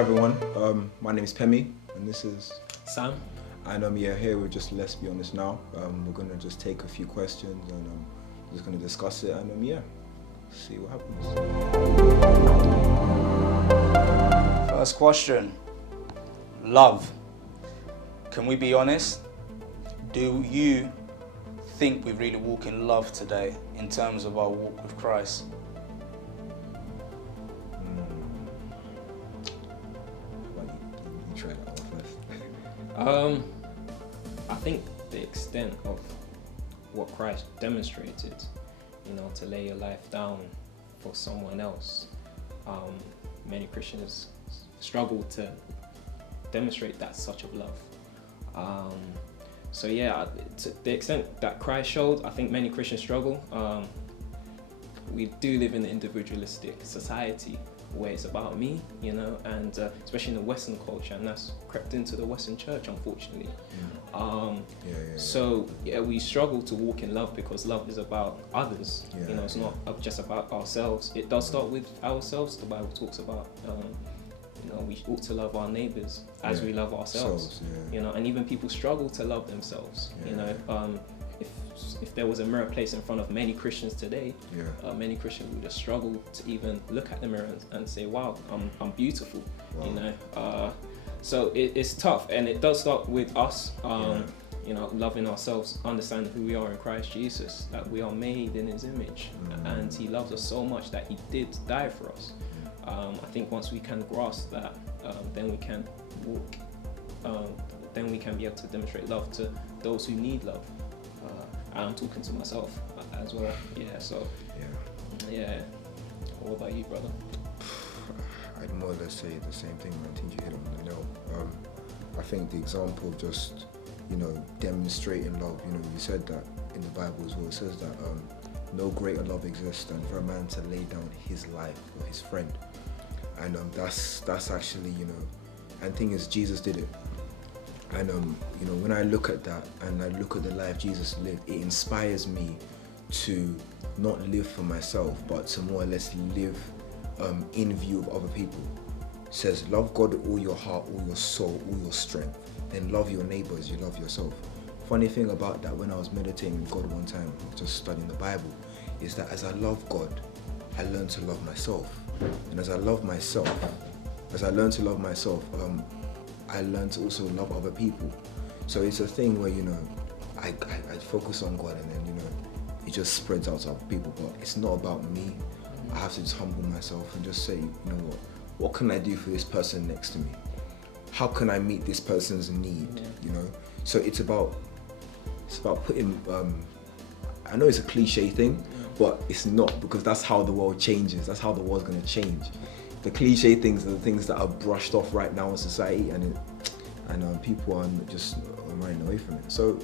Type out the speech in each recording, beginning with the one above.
Hi everyone, my name is Pemi and this is Sam? and here we're just, let's be honest now, we're gonna just take a few questions and we're just gonna discuss it and see what happens. First question. Love. Can we be honest? Do you think we really walk in love today in terms of our walk with Christ? You try that one first. I think the extent of what Christ demonstrated, to lay your life down for someone else, many Christians struggle to demonstrate that such of love. To the extent that Christ showed, I think many Christians struggle. We do live in an individualistic society where it's about me, and especially in the Western culture, and that's crept into the Western church, unfortunately. We struggle to walk in love because love is about others. It's not just about ourselves. It does start with ourselves. The Bible talks about, we ought to love our neighbors as we love ourselves. And even people struggle to love themselves. If there was a mirror placed in front of many Christians today, many Christians would just struggle to even look at the mirror and say, wow, I'm beautiful. Wow. So it's tough, and it does start with us, loving ourselves, understanding who we are in Christ Jesus, that we are made in his image, and he loves us so much that he did die for us. I think once we can grasp that, then we can walk, then we can be able to demonstrate love to those who need love. I'm talking to myself as well. What about you, brother? I'd more or less say the same thing. I think you hit on the nail. I think the example of just, demonstrating love, you said that in the Bible as well. It says that no greater love exists than for a man to lay down his life for his friend. And that's actually, and the thing is, Jesus did it. And when I look at that and I look at the life Jesus lived, it inspires me to not live for myself, but to more or less live in view of other people. It says, love God with all your heart, all your soul, all your strength. Then love your neighbor as you love yourself. Funny thing about that, when I was meditating with God one time, just studying the Bible, is that as I love God, I learn to love myself. And as I learn to love myself, I learn to also love other people. So it's a thing where, I focus on God and then, it just spreads out to other people. But it's not about me. I have to just humble myself and just say, what can I do for this person next to me? How can I meet this person's need, So it's about putting, I know it's a cliche thing, but it's not, because that's how the world changes. That's how the world's gonna change. The cliche things are the things that are brushed off right now in society, and people are just running away from it. So,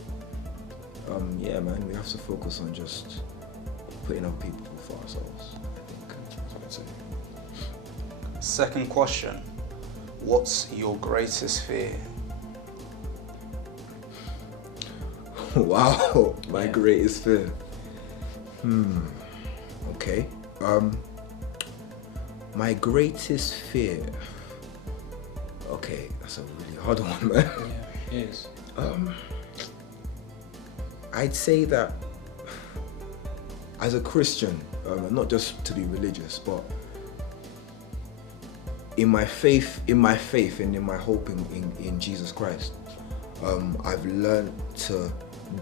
we have to focus on just putting other people before ourselves, I think. That's what I'd say. Second question. What's your greatest fear? Wow, my greatest fear. Okay. My greatest fear. Okay, that's a really hard one, man. Yeah, it is. I'd say that as a Christian, not just to be religious, but in my faith and in my hope in Jesus Christ, I've learned to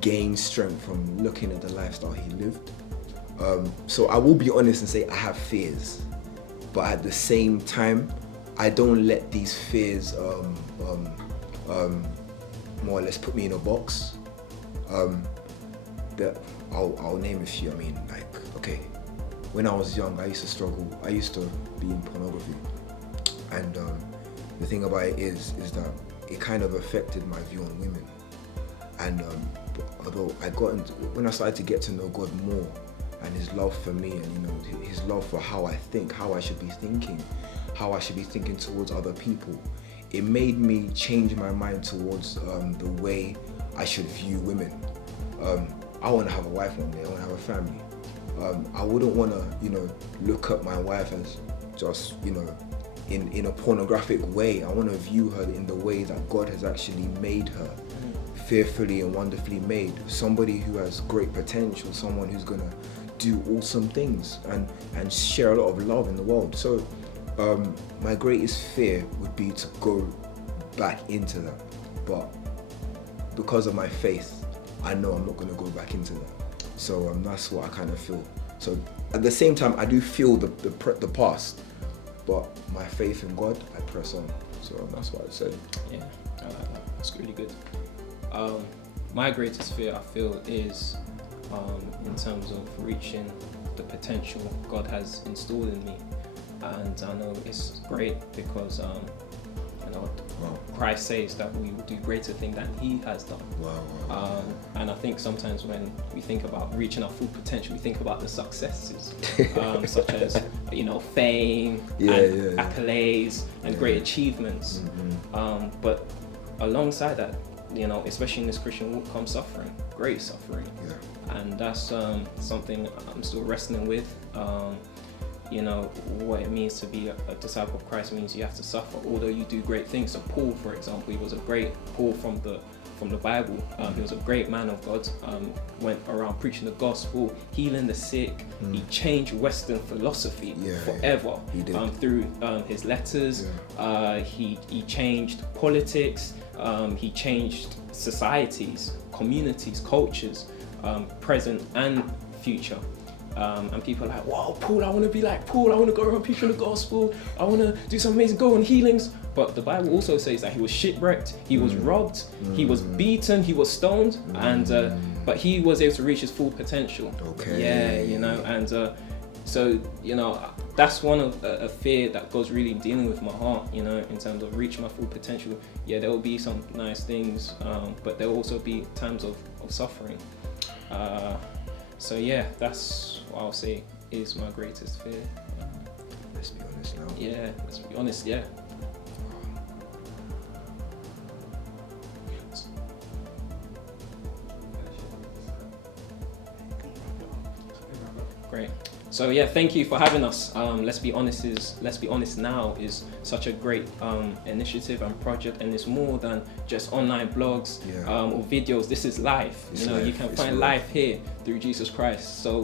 gain strength from looking at the lifestyle he lived. So I will be honest and say I have fears, but at the same time, I don't let these fears more or less put me in a box. I'll name a few. When I was young, I used to struggle. I used to be in pornography, and the thing about it is that it kind of affected my view on women. And although when I started to get to know God more, and his love for me, and his love for how I think, how I should be thinking towards other people, it made me change my mind towards the way I should view women. I want to have a wife one day. I want to have a family. I wouldn't want to, look at my wife as just, in a pornographic way. I want to view her in the way that God has actually made her, fearfully and wonderfully made. Somebody who has great potential, someone who's gonna do awesome things and share a lot of love in the world. So my greatest fear would be to go back into that, but because of my faith, I know I'm not gonna go back into that. So that's what I kind of feel. So at the same time, I do feel the past, but my faith in God, I press on. So that's what I'd say. Yeah, I like that. That's really good. My greatest fear, I feel, is in terms of reaching the potential God has installed in me. And I know it's great because Christ says that we will do greater things than He has done. And I think sometimes when we think about reaching our full potential, we think about the successes, such as fame and accolades and great achievements. But alongside that, especially in this Christian walk, comes suffering, great suffering. And that's something I'm still wrestling with. What it means to be a disciple of Christ means you have to suffer, although you do great things. So Paul, for example, he was a great Paul from the Bible. He was a great man of God, went around preaching the gospel, healing the sick. He changed Western philosophy forever. He did. Through his letters. He changed politics. He changed societies, communities, cultures, present and future. And people are like, wow, Paul, I want to be like Paul. I want to go around preaching the gospel. I want to do some amazing, go on healings. But the Bible also says that he was shipwrecked, he was robbed, he was beaten, he was stoned, and but he was able to reach his full potential. And so that's one of a fear that God's really dealing with my heart. In terms of reaching my full potential. Yeah, there will be some nice things, but there will also be times of suffering. So yeah, that's what I'll say is my greatest fear. Let's be honest now. Yeah, let's be honest, yeah. Great. So yeah, thank you for having us. Let's Be Honest Now is such a great initiative and project, and it's more than just online blogs or videos. This is life. You can find life here through Jesus Christ. So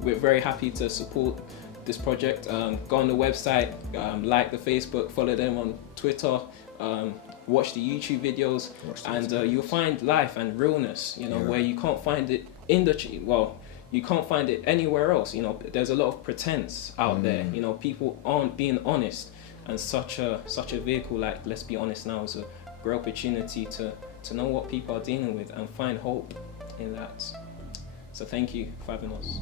we're very happy to support this project. Go on the website, like the Facebook, follow them on Twitter, watch the YouTube videos, and you'll find life and realness. Where you can't find it in you can't find it anywhere else. There's a lot of pretense out there. People aren't being honest, and such a vehicle like Let's Be Honest Now is a great opportunity to know what people are dealing with and find hope in that. So thank you for having us.